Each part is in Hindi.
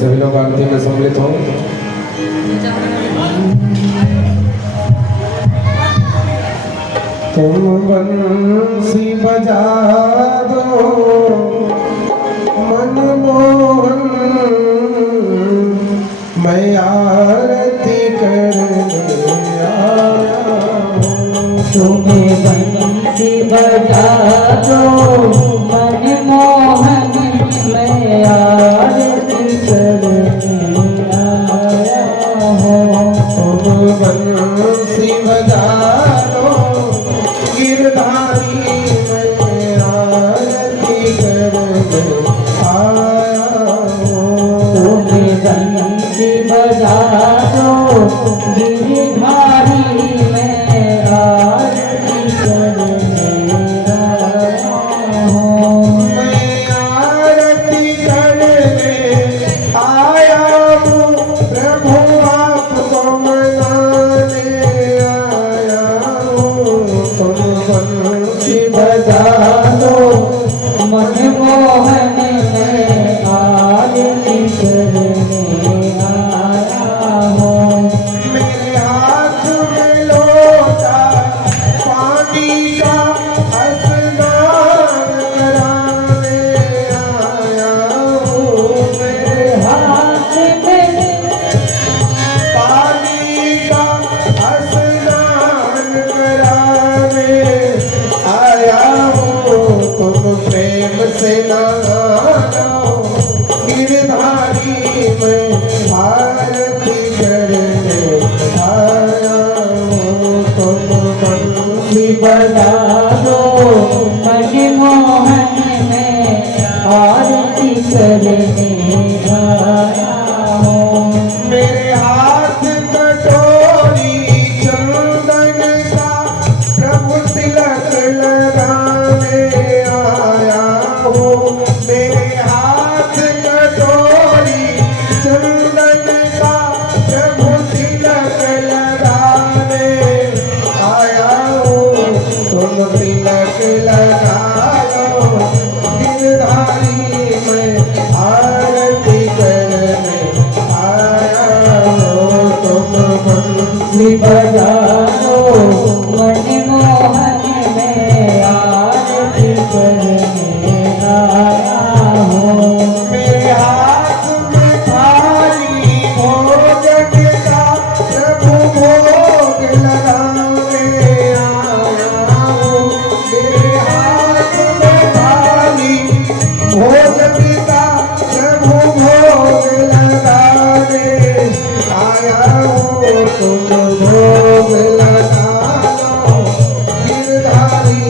सभी लोग आरती में सम्मिलित हों। तुम बंसी बजा दो मनमोहन, मैं आरती करने आया हूँ। तुम्हें बंसी बजा दो मनमोहन, मैं आरती करने आया हूँ। तुम बंसी बजा दो गिरधारी, मैं आरती करने आया हूँ। तुम्हें बंसी बजा दो गिरधारी, मैं आरती करने आया हूँ। मैं आरती करने आया हूँ, प्रभु आपको मनाने आया हूँ। तुम बंसी बजा दो मनमोहन, मैं आरती करने आया हूँ। मेरे हाथ में लोटा पानी का स्नान कराने आया हूँ। मेरे हाथ नहाना गिरधारी में आरती करने आया हूँ तुम बंसी बजा दो मनमोहन में आरती करने आया हूँ। मेरे हाथ कटोरी चंदन का प्रभु तिलक लगाने आया हूँ। मेरे हाथ कटोरी चंदन का प्रभु तिलक लगाने आया हूँ। तुम तिलक लगाओ गिरधारी में आरती करने आया हूँ तुम बंसी बजा दो मनमोहन में आरती करने आया हूँ। मेरे हाथ में थाली भोजन का प्रभु भोग लगाने आया हूँ। मेरे हाथ में थाली भोजन का प्रभु भोग लगाने आया हूँ। तुम भोग लगाओ गिरधारी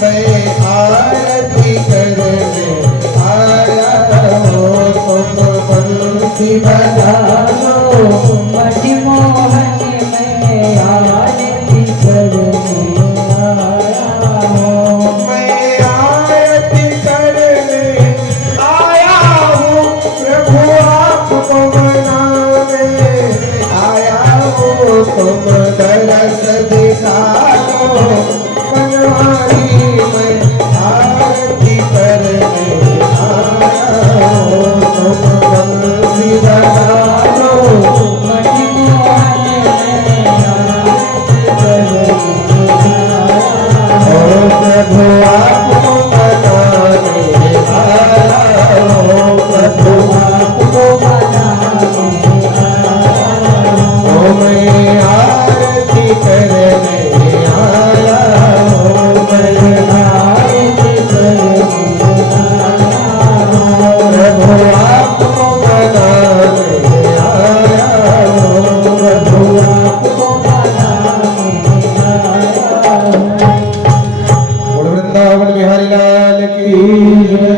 मैं आरती करने आया हूँ। तुम बंसी बजा दो मनमोहन में आरती करने आया हूँ। मैं आरती करने आया हूँ। प्रभु आपको मनाने आया हूँ। तुम दरस दिखा दो बनवारी में आरती करने आया हूँ। तुम बंसी बजा दो मनमोहन में आरती करने आया हूँ। प्रभु आपको मनाने आया हूँ। प्रभु आपको मनाने आया हूँ। मैं आरती करने आया हूँ। मैं आरती करने आया हूँ। प्रभु आपको मनाने आया हूँ। प्रभु आपको मनाने आया हूँ। बोलो वृंदावन बिहारी लाल की जय।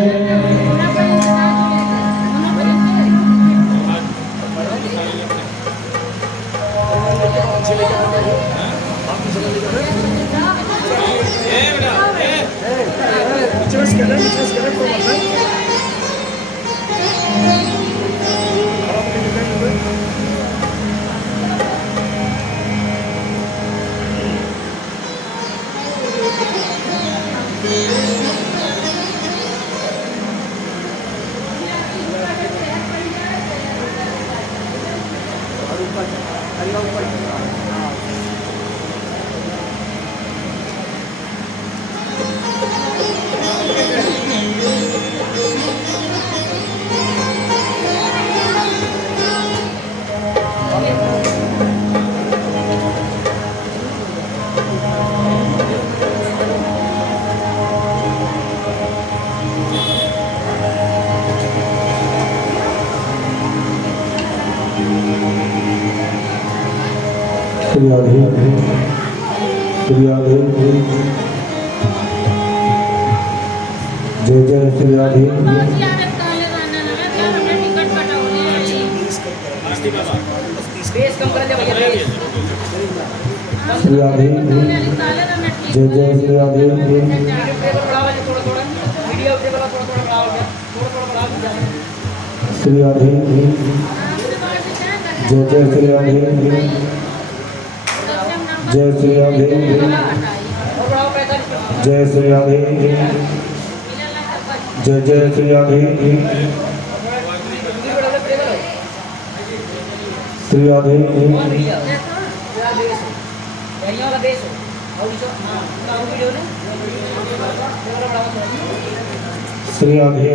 श्री राधे श्री राधे जय जय श्री राधे श्री राधे जय जय श्री राधे श्री राधे जय जय श्री राधे जय श्री राधे जय श्री राधे जय जय श्री राधे श्री राधे श्री राधे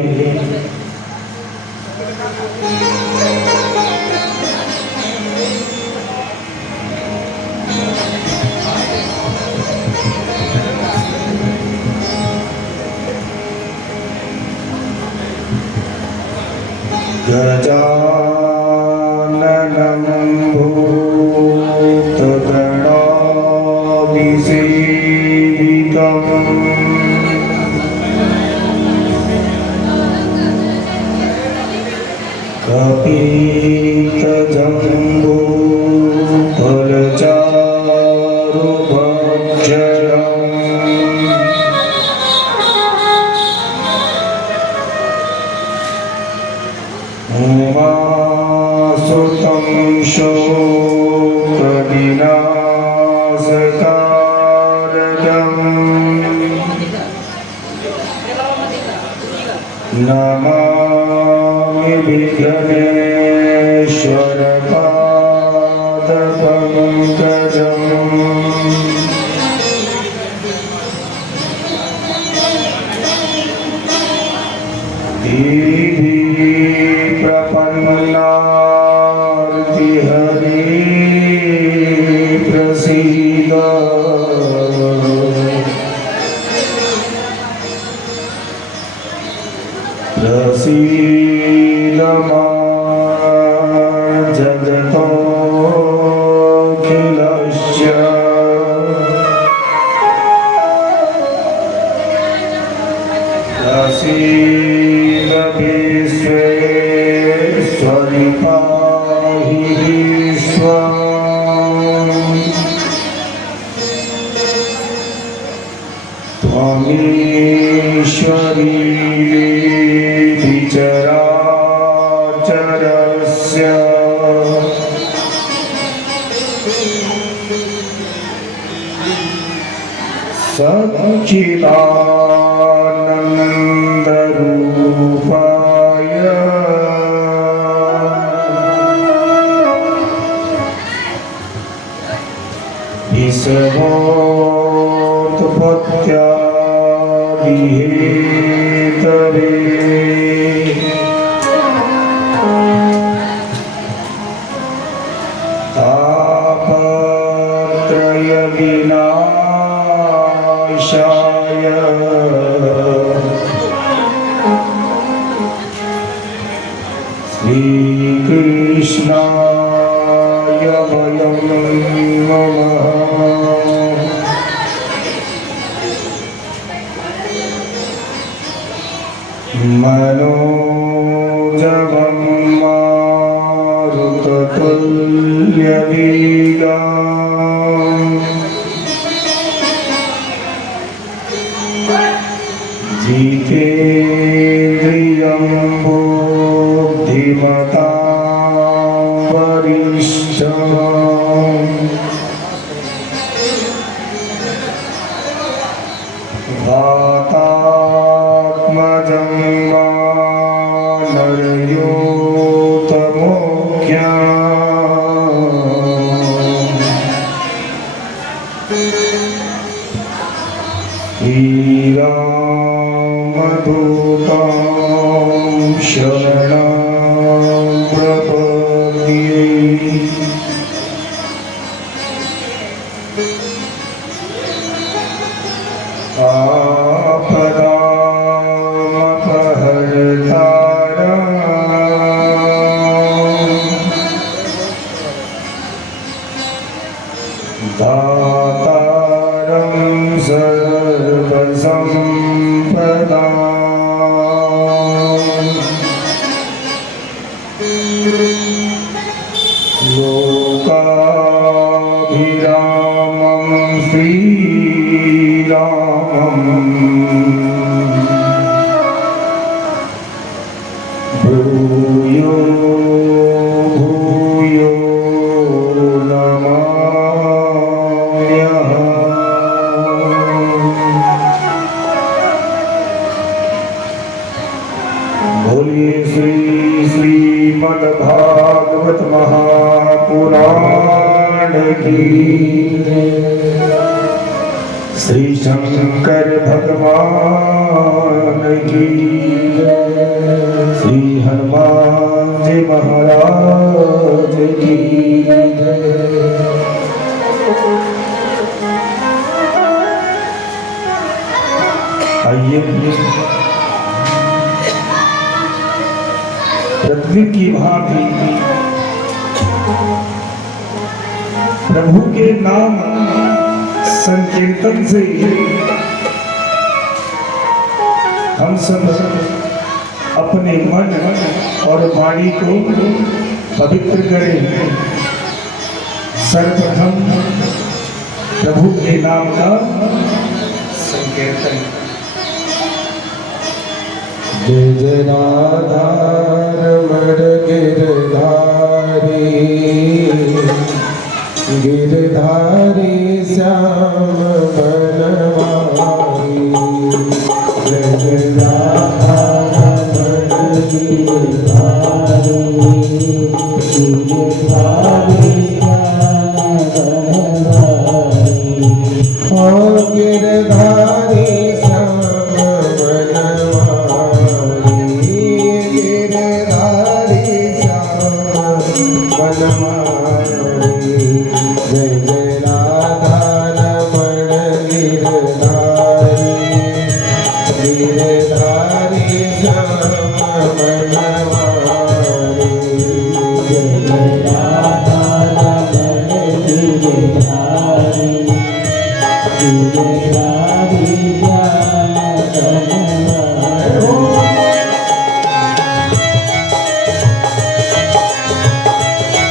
गजाननं भूतगणाभिसेवितम् कपीतजम्बो फलचारुभक्षणम् उमासुतं शोकविनाशकारकम् नमामि विघ्नेश्वरपादपङ्कजम् दीहि प्रपन्नार्ति हरि प्रसीद प्रसीद मा जगतोऽखिलस्य प्रसीद विश्वेश्वरि पाहि विश्वम् त्वमीश्वरी वेदि चराचरस्य सच्चिदानन्दरूपाय विश्वोत्पत्त्यादिहेतवे तापत्रयविनाशाय श्रीकृष्णाय वयं नमः। मनोजवं मारुततुल्यवेगाम् जितेन्द्रियं बुद्धिमतां वरिष्ठम् वातात्मजं श्रीरामदूतं शरणं प्रपद्ये। आपदामपहर्तारम् दातारं सर्वसम्पदाम् लोकाभिरामं श्रीरामम् भूयो भूयो नमाम्यहम्। बोलिए श्री श्रीमद्भागवत महापुराण की, श्री शंकर भगवान की, श्री हनुमान जी महाराज की। आइए पृथ्वी की भांति प्रभु के नाम संकीर्तन से हम सब अपने मन और वाणी को पवित्र करें। सर्वप्रथम प्रभु के नाम का संकीर्तन। जय जय राधा रमण गिरधारी, गिरधारी श्याम बनवारी। जय जय राधा रमण गिरधारी, गिरधारी श्याम बनवारी। ओ गिरधारी श्याम जय जय राधा रमण गिरधारी, गिरधारी श्याम बनवारी। जय जय राधा रमण गिरधारी, गिरधारी श्याम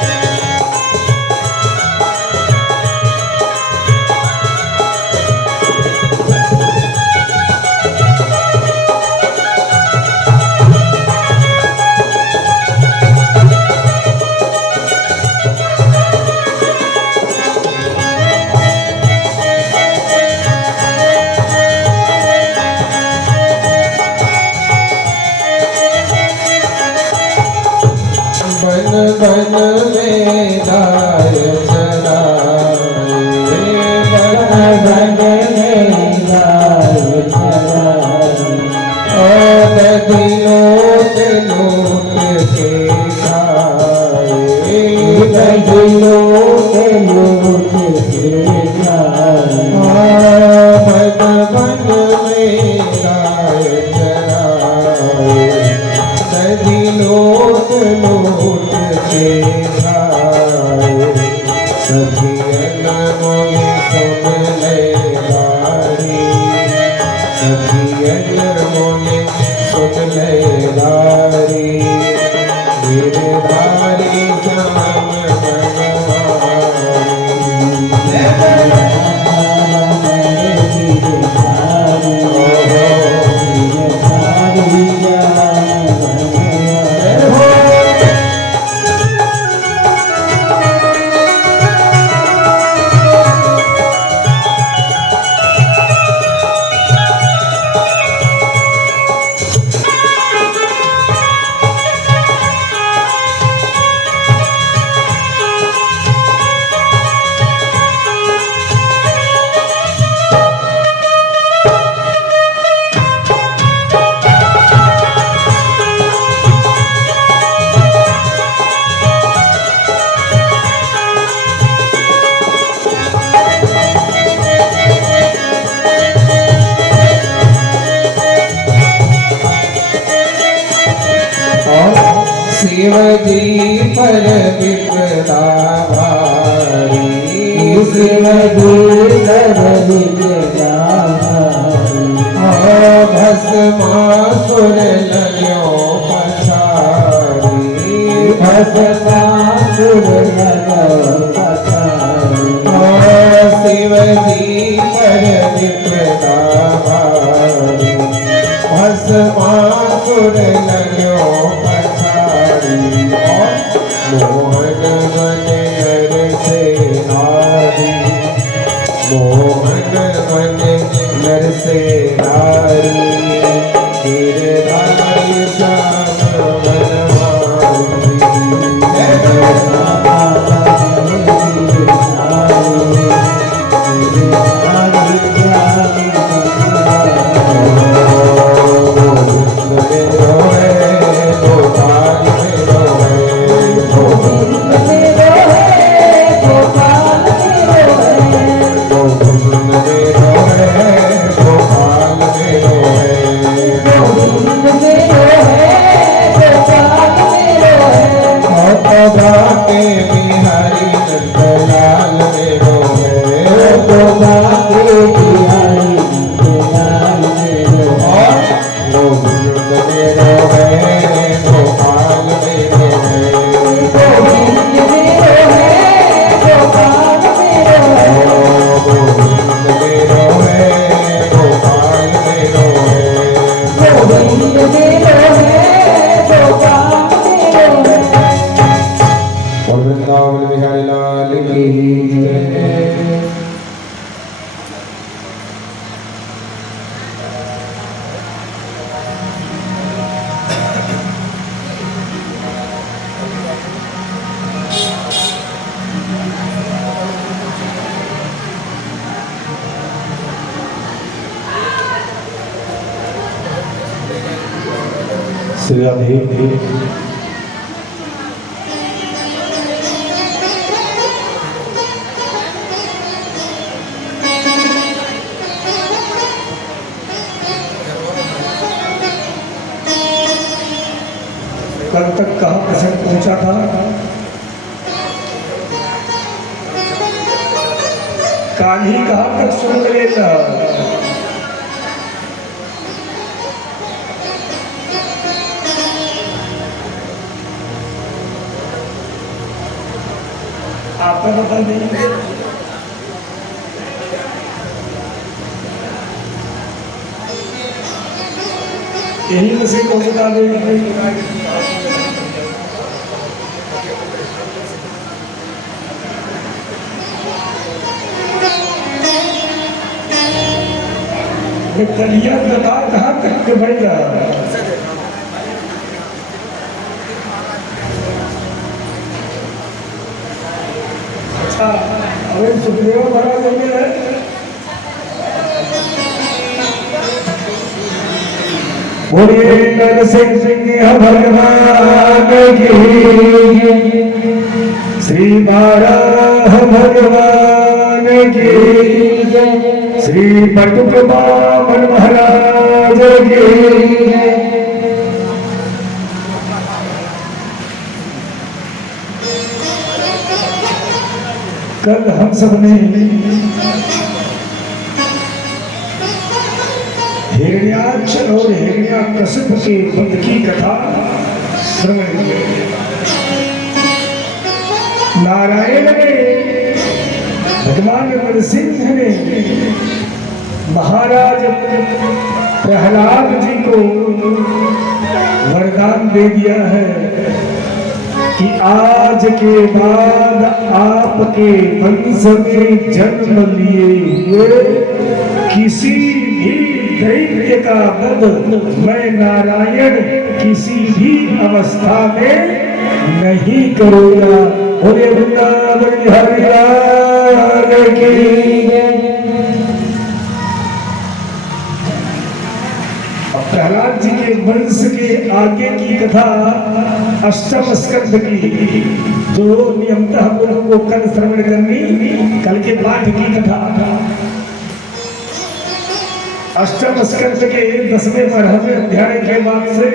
बनवारी। बन में गाय चराए, बन में गाय चराए। और दिलोट लूट के खाए, दिलोट लूट के खाए। बन में गाय चराए, दिलोट लूट के खाए। सखियन मोहि सुन ले लारी, सखियन मोहि सुन ले लारी। गिरधारी श्याम शिव जी पर विपदा भारी, शिव जी पर विपदा भारी। भस्मासुर लग्यो पछारी, भस्मासुर लग्यो पछारी। शिव जी पर विपदा भारी, भस्मासुर लग्यो मोहन मन नर से नारी, मोहन मन नर से नारी। गिरधारी श्याम बनवारी। गोविंद श्री राधे कल तक कहाँ प्रसंग पहुंचा था? कान्ही कहाँ तक सुन लेता? आपका पता नहीं। यही में से कौन बता देगा? कलिया कथा कहाँ तक के भाई? अच्छा, अरे सुखदेव महाराज होंगे है। बोलिए नरसिंह भगवान की, श्री बारह भगवान की, श्री बटुक बामन महाराज की। कल हम सब ने हिरण्याक्ष और हिरण्याकशिप के वध की कथा श्रवण की। नारायण ने, भगवान नरसिंह ने महाराज प्रहलाद जी को वरदान दे दिया है कि आज के बाद आपके वंश में जन्म लिए हुए किसी भी दैत्य का वध मैं नारायण किसी भी अवस्था में नहीं करूंगा। बोले वृंदावन बिहारी लाल की। प्रहलाद जी के वंश के आगे की कथा अष्टम स्कंद की, जो नियमतः हम लोगों को कल श्रवण करनी, कल के पाठ की कथा। अष्टम स्कंद के 10वें 12वें अध्याय के बाद से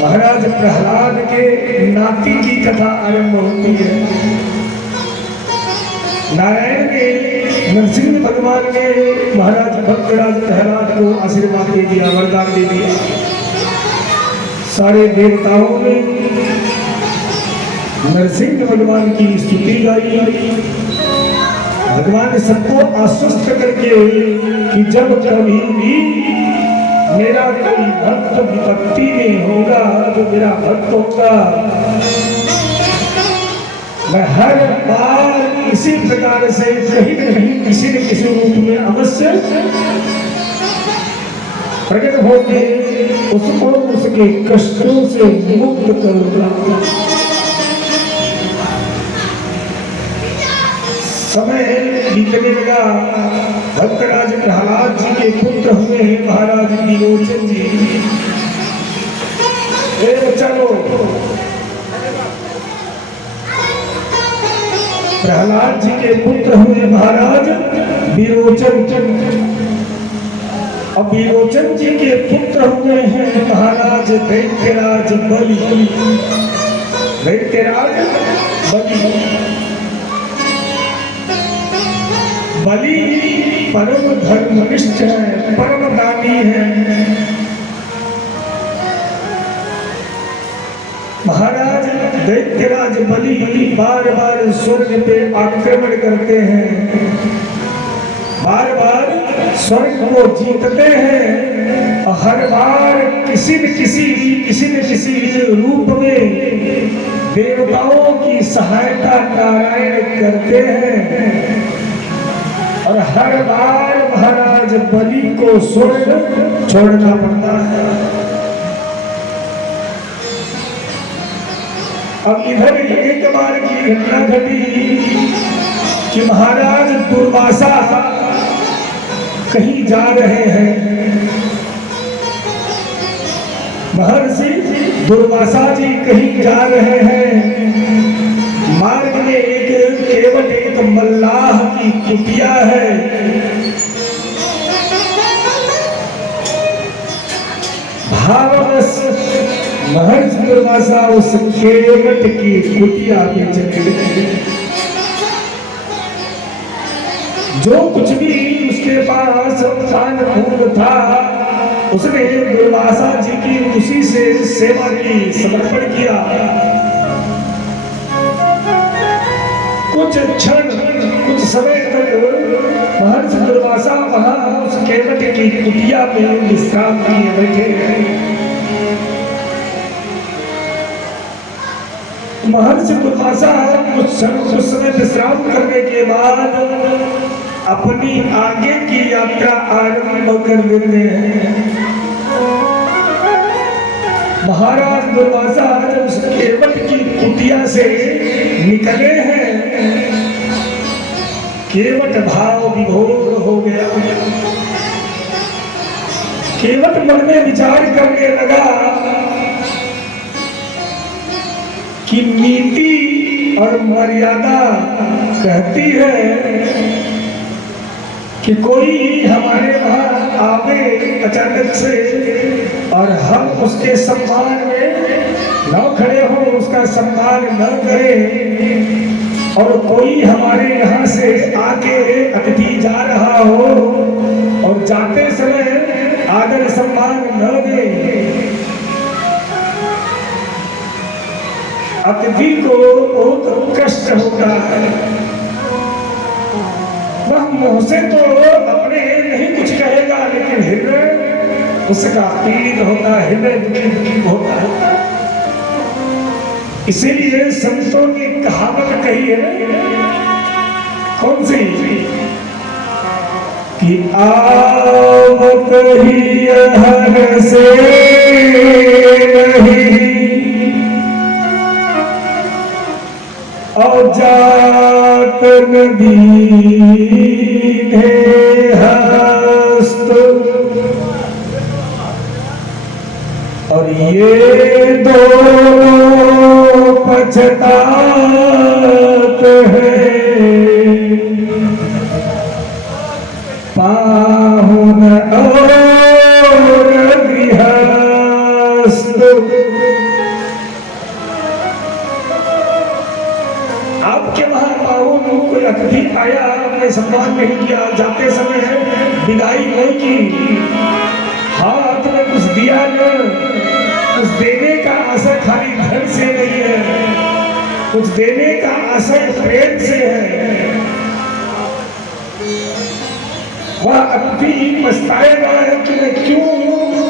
महाराज प्रहलाद के नाती की कथा आरंभ होती है। नारायण ने, नरसिंह भगवान ने महाराज भक्तराज प्रहलाद को आशीर्वाद दे दिया, वरदान दे दिया। सारे देवताओं ने नरसिंह भगवान की स्तुति गाई। भगवान ने सबको आश्वस्त करके कि जब कभी भी मेरा कोई भक्त विपत्ति में होगा, जो मेरा भक्त होगा, मैं हर बार इसी प्रकार से कहीं न कहीं किसी न किसी रूप में अवश्य प्रकट होके उसको उसके कष्टों से मुक्त करूंगा। समय बीतने लगा। भक्तराज प्रहलाद जी के पुत्र हुए हैं महाराज विरोचन जी। चलो, प्रहलाद जी के पुत्र हुए महाराज विरोचन। अब विरोचन जी के पुत्र हुए हैं महाराज दैत्यराज बलि। दैत्यराज बलि परम धर्मनिष्ठ है, परम दानी है। महाराज दैत्यराज बलि बार बार स्वर्ग पे आक्रमण करते हैं, बार बार स्वर्ग को जीतते हैं और हर बार किसी न किसी रूप में देवताओं की सहायता नारायण करते हैं। और हर बार महाराज बलि को स्वर्ग छोड़ना पड़ता है। अब इधर एक बार की घटना घटी कि महाराज दुर्वासा कहीं जा रहे हैं। महर्षि दुर्वासा जी कहीं जा रहे हैं। मार्ग में केवट एक मल्लाह की कुटिया है। भाववश महर्षि दुर्वासा उस केवट की कुटिया में चले। जो कुछ भी उसके पास दान पुण्य था उसने दुर्वासा जी की उसी से सेवा की, समर्पण किया। कुछ क्षण, कुछ समय तक महर्षि दुर्वासा वहां उस केवट की कुटिया में विश्राम किए बैठे। महर्षि दुर्वासा कुछ समय विश्राम करने के बाद अपनी आगे की यात्रा आरंभ कर देते हैं। महाराज दुर्वासा जब उस केवट की कुटिया से निकले हैं, केवट भाव विभोर हो गया। केवट मन में विचार करने लगा कि नीति और मर्यादा कहती है कि कोई हमारे वहां आवे अचानक से और हम उसके सम्मान में न खड़े हो, उसका सम्मान न करें, और कोई हमारे यहाँ से आके अतिथि जा रहा हो और जाते समय आदर सम्मान न दे। अतिथि को बहुत कष्ट होता है। वह मुंह से तो अपने नहीं कुछ कहेगा, लेकिन हृदय उसका पीड़ित होता है, हृदय दुखी होता है। इसीलिए संतों ने कहावत कही है, कौन सी, कि आवत ही हर से नहीं और जात नदी हस्त, और ये दोनों पछतात हैं, पाहुन और गृहस्थ। आपके वहां पाहुन कोई अतिथि आया, आपने सम्मान नहीं किया, जाते समय विदाई नहीं की, हाथ में कुछ दिया न, कुछ देने का आशय खाली धन से नहीं है, कुछ देने का आशय प्रेम से है। वह अतिथि पछताएगा कि मैं क्यों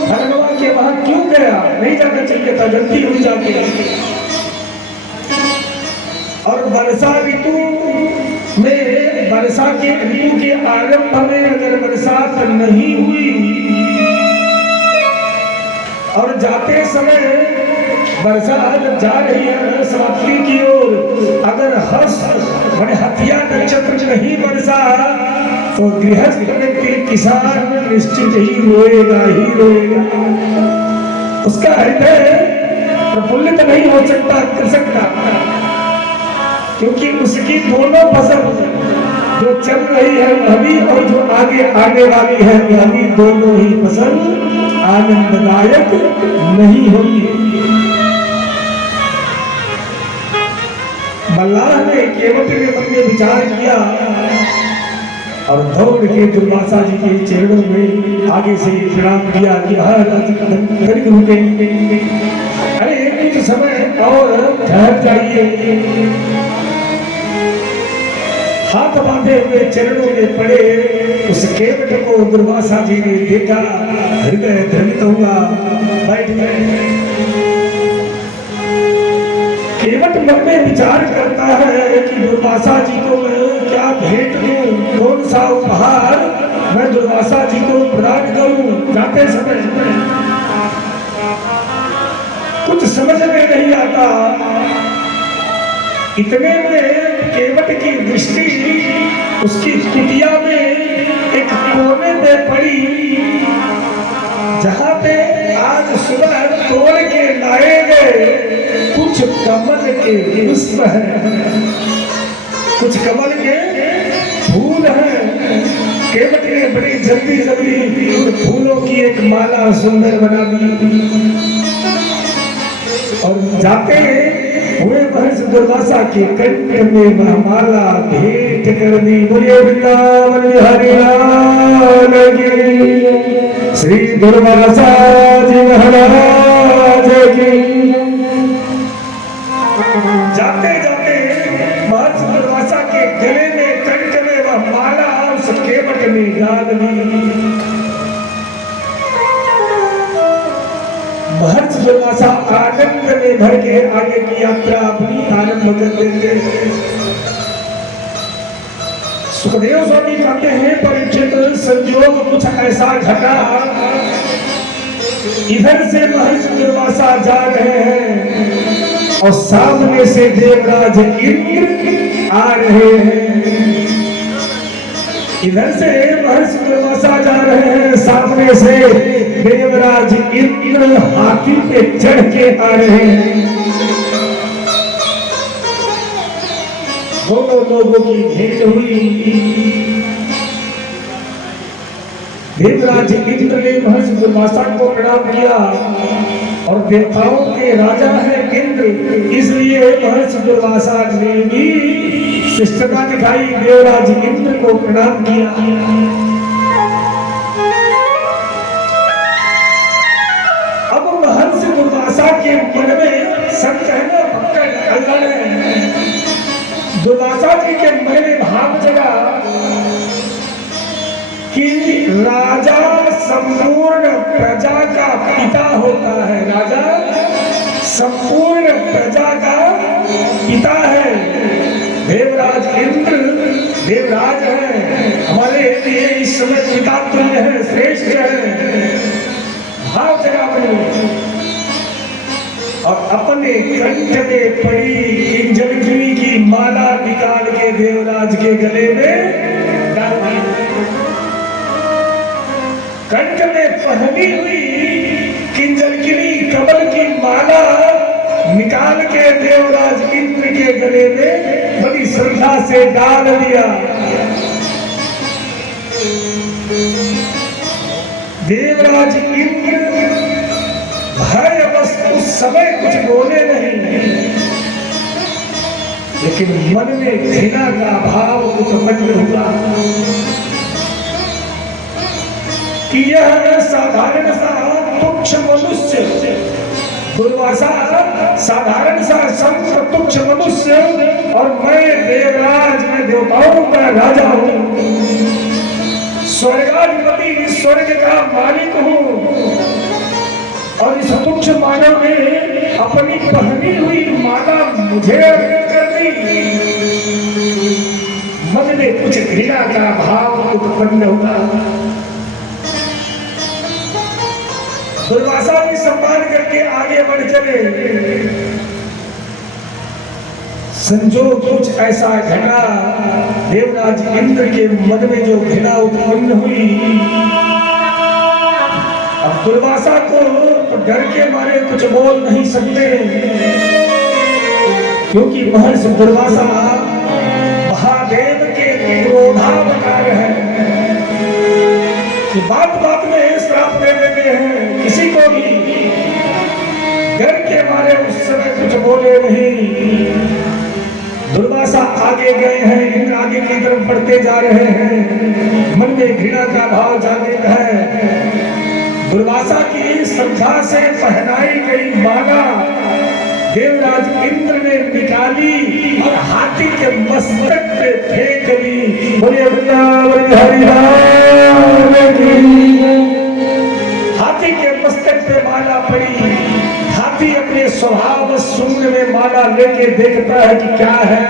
भगवा के वहां क्यों गया, नहीं जाना चाहिए था, गलती हुई जाके। और वर्षा ऋतु में, वर्षा के ऋतु के आरंभ में अगर बरसात नहीं हुई और जाते समय वर्षा जब जा रही है समाप्ति की ओर, अगर हथिया नक्षत्र नहीं बरसा तो गृहस्थ व्यक्ति, किसान निश्चित ही रोएगा ही रोएगा। उसका हृदय प्रफुल्लित नहीं हो सकता कृषक का, क्योंकि उसकी दोनों फसल जो चल रही है वह भी और जो आगे आने वाली है वह भी, दोनों ही फसल आनंददायक नहीं होगी। मल्लाह ने, केवट ने मन में विचार किया और दौड़ के दुर्वासा जी के चरणों में आगे से प्रणाम किया कि अरे कुछ समय और ठहर जाइए। हाथ बांधे हुए चरणों में पड़े उस केवट को दुर्वासा जी ने देखा, हृदय द्रवित हुआ, बैठ गए। केवट मन में विचार करता है कि दुर्वासा जी को मैं क्या भेंट दूं, कौन सा उपहार मैं दुर्वासा जी को प्रदान करूं। जाते समय कुछ समझ में नहीं आता। इतने में केवट की दृष्टि उसकी कुटिया में एक कोने में पड़ी जहां पे आज सुबह तोड़ के लाए गए कुछ कमल के पुष्प हैं, कुछ कमल के फूल हैं। केवट ने बड़ी जल्दी जल्दी फूलों की एक माला सुंदर बना दी और जाते हुए महर्षि दुर्वासा के कंठ में वह माला भेंट कर दी। बोलिए वृंदावन बिहारी लाल की, श्री दुर्वासा जी महाराज की। जाते जाते महर्षि दुर्वासा के गले में कंठ में वह माला उस केवट में डाल दी। महर्षि दुर्वासा आनंद में भर के आगे की यात्रा अपनी आरंभ कर देंगे। सुखदेव स्वामी कहते हैं परीक्षित संयोग कुछ ऐसा घटा, इधर से महर्षि दुर्वासा जा रहे हैं और सामने से देवराज इंद्र आ रहे हैं। इधर से महर्षि दुर्वासा जा रहे हैं, सामने से देवराज इंद्र हाथी पे चढ़ के आ रहे हैं। दोनों लोगों की भेंट हुई। देवराज इंद्र ने महर्षि दुर्वासा को प्रणाम किया और देवताओं के राजा है इंद्र, इसलिए महर्षि दुर्वासा ने भी शिष्टता दिखाई, देवराज इंद्र को प्रणाम किया। अब महर्षि दुर्वासा के मन में सब कहना पक्का निकल रहे। दुर्वासा जी के मन में भाव जगा कि राजा संपूर्ण प्रजा का पिता होता है, राजा संपूर्ण प्रजा का पिता है। देवराज इंद्र देवराज है, हमारे लिए इस समय पिता तुल्य है, श्रेष्ठ है। भाव जगा और अपने कंठ में पड़ी किंजलगिरी की माला निकाल के देवराज के गले में डाल दी। कंठ में पहनी हुई किंजलगिरी कमल की माला निकाल के देवराज इंद्र के गले में बड़ी श्रद्धा से डाल दिया। देवराज इंद्र भय बस उस समय कुछ बोले नहीं, लेकिन मन में घृणा का भाव उत्पन्न हुआ कि यह साधारण सा तुच्छ मनुष्य, दुर्वासा साधारण सा संत तुच्छ मनुष्य, और मैं देवराज, मैं देवताओं का राजा हूँ, स्वर्गाधिपति, स्वर्ग का मालिक हूँ, और इस तुच्छ मानव ने अपनी पहनी हुई माला मुझे अर्पित कर दी। मन में कुछ घृणा का भाव उत्पन्न हुआ। दुर्वासा भी सम्मान करके आगे बढ़ चले। संजोग कुछ ऐसा घटा, देवराज इंद्र के मन में जो घृणा उत्पन्न हुई, अब दुर्वासा को तो डर के मारे कुछ बोल नहीं सकते, क्योंकि महर्षि दुर्वासा महादेव के क्रोधावतार है कि बात बात में श्राप दे देते हैं किसी को भी। डर के मारे उस समय कुछ बोले नहीं। दुर्वासा आगे गए हैं, इंद्र आगे की तरफ बढ़ते जा रहे हैं, मन में घृणा का भाव जागृत है। दुर्वासा की श्रद्धा से पहनाई गई माला देवराज इंद्र ने निकाली और हाथी के मस्तक पे फेंक दी। बोलिए वृंदावन बिहारी लाल की। हाथी के मस्तक पे माला पड़ी। हाथी अपने स्वभाव शून्य में माला लेके देखता है कि क्या है।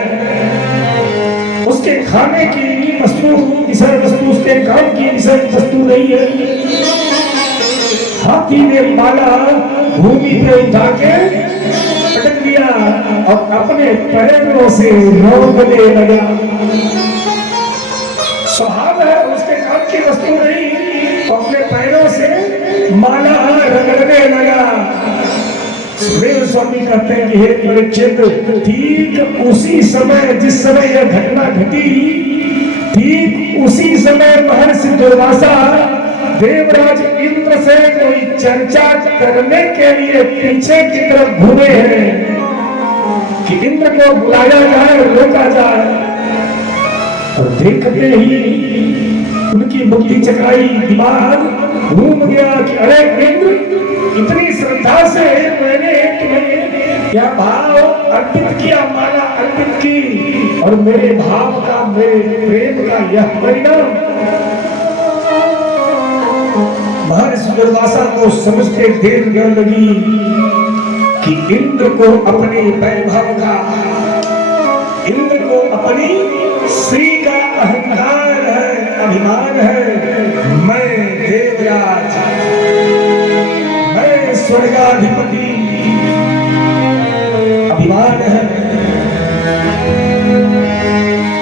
उसके खाने की वस्तु, विषय वस्तु, उसके काम की विषय वस्तु नहीं है। हाथी ने माला भूमि पे उठा के पटक दिया और अपने पैरों से रोकने लगा। स्वभाव है, उसके काम की वस्तु नहीं, तो अपने पैरों से माला रगड़ने लगा। सुखदेव स्वामी कहते हैं कि हे परीक्षित, ठीक उसी समय जिस समय यह घटना घटी, ठीक उसी समय महर्षि दुर्वासा देवराज इंद्र से कोई चर्चा करने के लिए पीछे की तरफ घूमे हैं कि इंद्र को बुलाया जाए, रोका जाए। और देखते ही उनकी बुद्धि चकराई, दिमाग घूम गया कि अरे इंद्र, इतनी श्रद्धा से मैंने तुम्हें यह भाव अर्पित किया, माला अर्पित की, और मेरे भाव का, मेरे प्रेम का यह परिणाम। महर्षि दुर्वासा को समझते देर न लगी कि इंद्र को अपने वैभव का, इंद्र को अपनी श्री का अहंकार है, अभिमान है। मैं देवराज, मैं स्वर्गाधिपति, अभिमान है।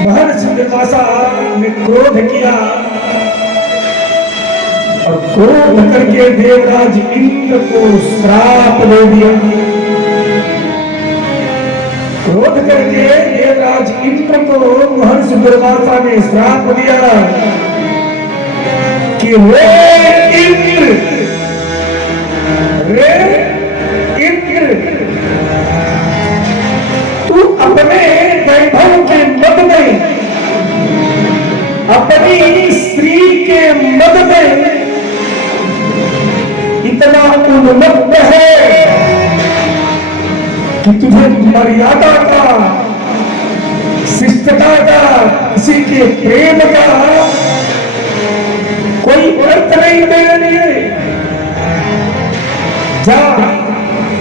महर्षि दुर्वासा ने क्रोध किया और क्रोध करके देवराज इंद्र को श्राप दे दिया। क्रोध करके देवराज इंद्र को महर्षि दुर्वासा ने श्राप दिया कि रे इंद्र, तू अपने वैभव के मद में, अपनी स्त्री के मद में इतना उन्मत्त है कि तुझे मर्यादा का, शिष्टता का, किसी के प्रेम का कोई अर्थ नहीं। तेरे लिए जा